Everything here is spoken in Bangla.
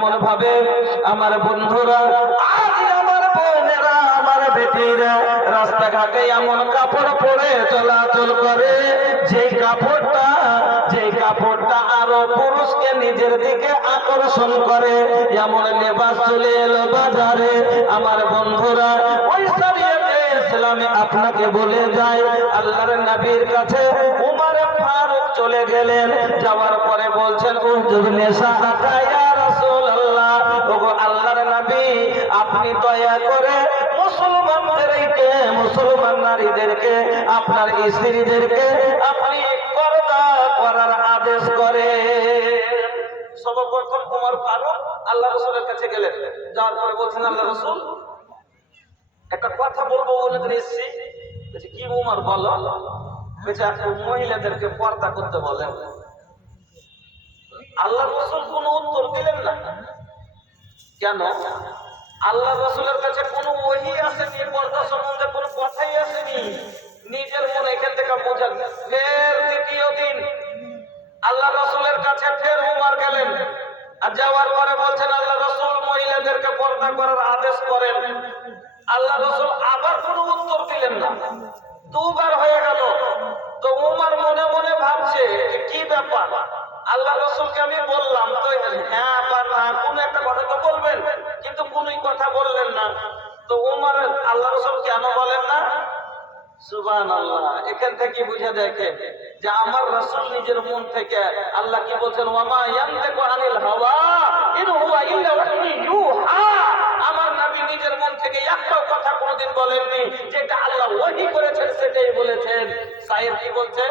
এমন ভাবে আমার বন্ধুরা, আজ আমার বোনেরা, আমার বেটিরা রাস্তাঘাটে এমন কাপড় পরে চলাচল করে যে কাপড়টা আরো পুরুষকে নিজের দিকে আকর্ষণ করে। এমন লেবাস চলে এলো বাজারে আমার বন্ধুরা। ওই শরীয়তে ইসলামে আপনাকে বলে যায়, আল্লাহর নবীর কাছে উমর ফারুক চলে গেলেন, যাওয়ার পরে বলছেন উজুর নেশা ইয়া রাসূলুল্লাহ, ওগো আল্লাহর নবী আপনি দয়া করে মুসলমান নারীদেরকে, আপনার স্ত্রীদেরকে আপনি পর্দা করার আদেশ করে। সর্বপ্রথম উমর ফারুক আল্লাহ রাসূলের কাছে গেলেন, যাওয়ার পরে বলছেন আল্লাহ রাসূল একটা কথা বলবো বলে এসেছি। বলছে কি উমর বলো? বলছে আপনি মহিলাদেরকে পর্দা করতে বলেন। আল্লাহ রাসূল কোনো উত্তর দিলেন না। কেন? আল্লাহ রাসূলের কাছে কোনো ওহী আসেনি, পর্দা সম্বন্ধে কোনো কথাই আসেনি। নিজের মন এখান থেকে বোঝান। ফের দ্বিতীয় দিন আল্লাহ রাসূলের কাছে ফের উমর গেলেন, আর যাওয়ার পরে বলছেন আল্লাহ রাসূল মহিলাদেরকে পর্দা করার আদেশ করেন। আল্লাহ রাসূল আবার কোনো উত্তর দিলেন না। দুবার হয়ে গেল। তো উমর মনে মনে ভাবছে কি ব্যাপার, আল্লাহ রাসূলকে আমি বললাম তো হ্যাঁ বা না কোন একটা কথা তো বলবেন, কিন্তু কোনই কথা বললেন না। তো উমর আল্লাহ রাসূল কেন বলেন না? সুবহানাল্লাহ। এখান থেকে বুঝা যায় যে আমার রাসূল নিজের মন থেকে, আল্লাহ কি বলছেন, ওয়ামা ইয়ানতিকু আনিল হাওয়া ইন হুয়া ইল্লা ওয়াহয়ুন ইউহা। আমার নবী নিজের মন থেকে একটাও কথা কোনোদিন বলেননি, যেটা আল্লাহ ওহী করেছেন সেটাই বলেছেন। সাহেব কি বলছে?